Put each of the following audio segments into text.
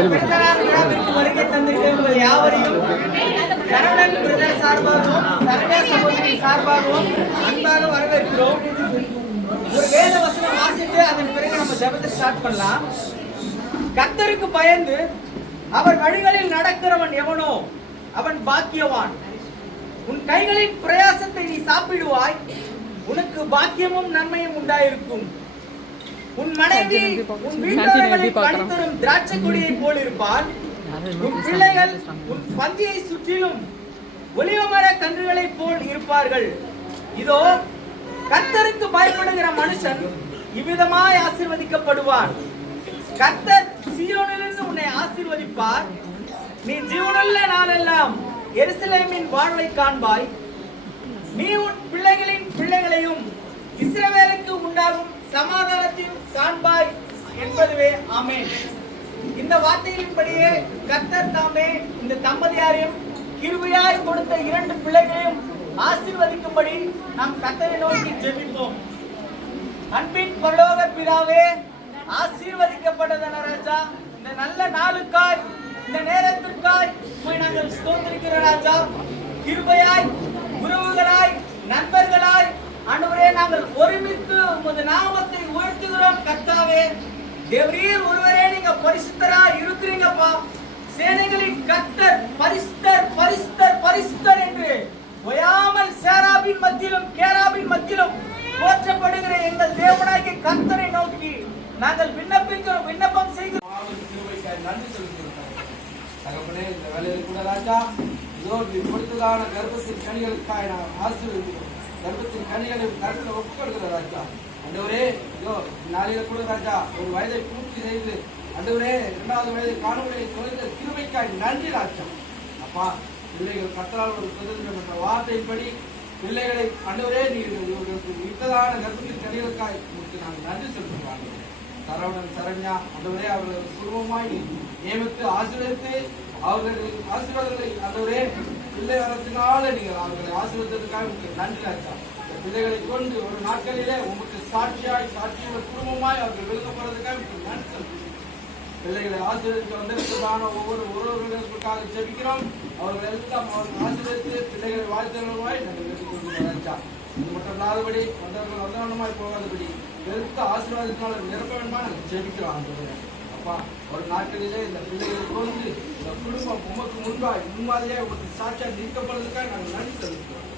வருகை தந்திருக்கிற உங்கள் யாவரையும் சரவணன் பிரதர் சார்பாகவும் சரண்யா சகோதரி சார்பாகவும் அன்பாக வரவேற்கிறோம். ஒரு வேத வசனம் வாசித்து அதன் பிறகு நம்ம ஜெபத்தை ஸ்டார்ட் பண்ணலாம். கர்த்தருக்கு பயந்து அவர் வழிகளில் நடக்கிறவன் எவனோ அவன் பாக்கியவான். உன் கைகளின் பிரயாசத்தை நீ சாப்பிடுவாய், உனக்கு பாக்கியமும் நன்மையும் உண்டாயிருக்கும். உன் மனைவி உன் வீட்டார்களில் கனிதரும் திராட்சை கொடியை போல் இருப்பாள். உன் பிள்ளைகள் உன் பந்தியை சுற்றிலும் ஒலிவமர கன்றுகளை போல் இருப்பார்கள். இதோ கர்த்தருக்கு பயப்படுகிற மனுஷன் இவ்விதமாய் ஆசீர்வதிக்கப்படுவான். கர்த்தர் சீயோனிலிருந்து உன்னை ஆசீர்வதிப்பார். நீ ஜீவனுள்ள நாளெல்லாம் எருசலேமின் வாழ்வை காண்பாய். நீ உன் பிள்ளைகளின் பிள்ளைகளையும் இஸ்ரவேலுக்கு உண்டாகும் சமாதானத்தையும் காண்பாய் என்பதுவே. ஆமென். இந்த வார்த்தைகளின்படியே கர்த்தர் தாமே இந்த தம்பதியாரையும் கிருபையாய் கொடுத்த 2 பிள்ளைகளையும் ஆசீர்வதிக்கும்படி நாம் கர்த்தரை நோக்கி ஜெபிப்போம். அன்பின் பரலோக பிதாவே, ஆசீர்வதிக்கப்பட்டதான ராஜா, இந்த நல்ல நாளுக்காய் இந்த நேரத்திற்காய் உம்மை நாங்கள் ஸ்தோத்திரிக்கிறோம் ராஜா. கிருபையாய் உறவுகளாய் நண்பர்களாய் ஆண்டவரே நாங்கள் ஒருமித்து உமது நாமத்தை உயர்த்துகிறோம். கர்த்தாவே, தேவரீர் ஒருவரே நீங்க பரிசுத்தராய் இருக்கிறீங்கப்பா. சேனைகளின் கர்த்தர் பரிசுத்தர் பரிசுத்தர் பரிசுத்தர் என்று ஓயாமல் சேராபின் மத்தியிலும் கேராபின் மத்தியிலும் போற்றப்படுகிற எங்கள் தேவனாகிய கர்த்தரை நோக்கி நாங்கள் விண்ணப்பம் செய்கிறோம். நன்றி செலுத்துகிறோம் தகப்பனே. இந்த வேலையில் கூட ராஜா இதோ கொடுத்ததான கர்ப்பத்தின் கனிகளுக்காக நான் ஆசீர்வதிக்கிறோம். கர்ப்பத்தின் கனிகளை கருத்தில் ஒப்புக்கொடுக்கிற ராஜா ஆண்டவரே, இதோ நாளையில கூட ராஜா ஒரு வயதை பூர்த்தி செய்து ஆண்டவரே 2வது வயதை காணும்படி தொலைந்த கிருபைக்காய் நன்றி ராஜா. அப்பா, பிள்ளைகள் கர்த்தரால் ஒரு சுதந்திரம் என்ற வார்த்தையின்படி பிள்ளைகளை ஆண்டவரே நீர் இட்டதான கர்ப்பத்தின் கனிகளுக்காய் உங்களுக்கு நாங்கள் நன்றி செலுத்துகிறோம். சரவணன் சரண்யா ஆண்டவரே அவர்கள் குடும்பமாய் நியமித்து ஆசீர்வதித்து அவர்கள் ஆசீர்வாதங்களை ஆண்டவரே பிள்ளை வரத்தினால நீங்கள் அவர்களை ஆசீர்வதித்ததுக்காக உங்களுக்கு நன்றி ராஜா. பிள்ளைகளை கொண்டு ஒரு நாட்களிலே உங்களுக்கு சாட்சியுள்ள குடும்பமாய் அவர்கள் விழுக்கப்படுறதுக்காக உங்களுக்கு நன்றி செலுத்துகிறோம். பிள்ளைகளை ஆசீர்வதித்து வந்திருக்கிறதான ஒவ்வொரு உறவுகளுக்காக ஜெபிக்கிறோம். அவர்கள் எல்லாம் அவர்கள் ஆசீர்வதித்து பிள்ளைகளை வாழ்த்தவர்களாய் நாங்கள் எடுத்துக்கொள்கிறோம் ராஜா. இது மட்டும் இல்லாதபடி வந்தவர்கள் வந்தவனமாய் போகாதபடி பெருத்த ஆசீர்வாதத்தினால நிரப்ப வேண்டுமா நாங்கள் ஜெபிக்கிறோம். அப்பா, ஒரு நாட்களிலே இந்த பிள்ளைகளை கொண்டு இந்த குடும்பம் உமக்கு முன்பாய் முன்மாதிரியாக உங்களுக்கு சாட்சியாக நிற்கப்படுறதுக்காக நாங்கள் நன்றி செலுத்துகிறோம்.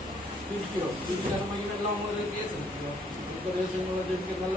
திருப்பிக்கிறோம். திருப்பி எல்லாம் உங்களுக்கு செலுத்துகிறோம். ஜெபிக்க நல்ல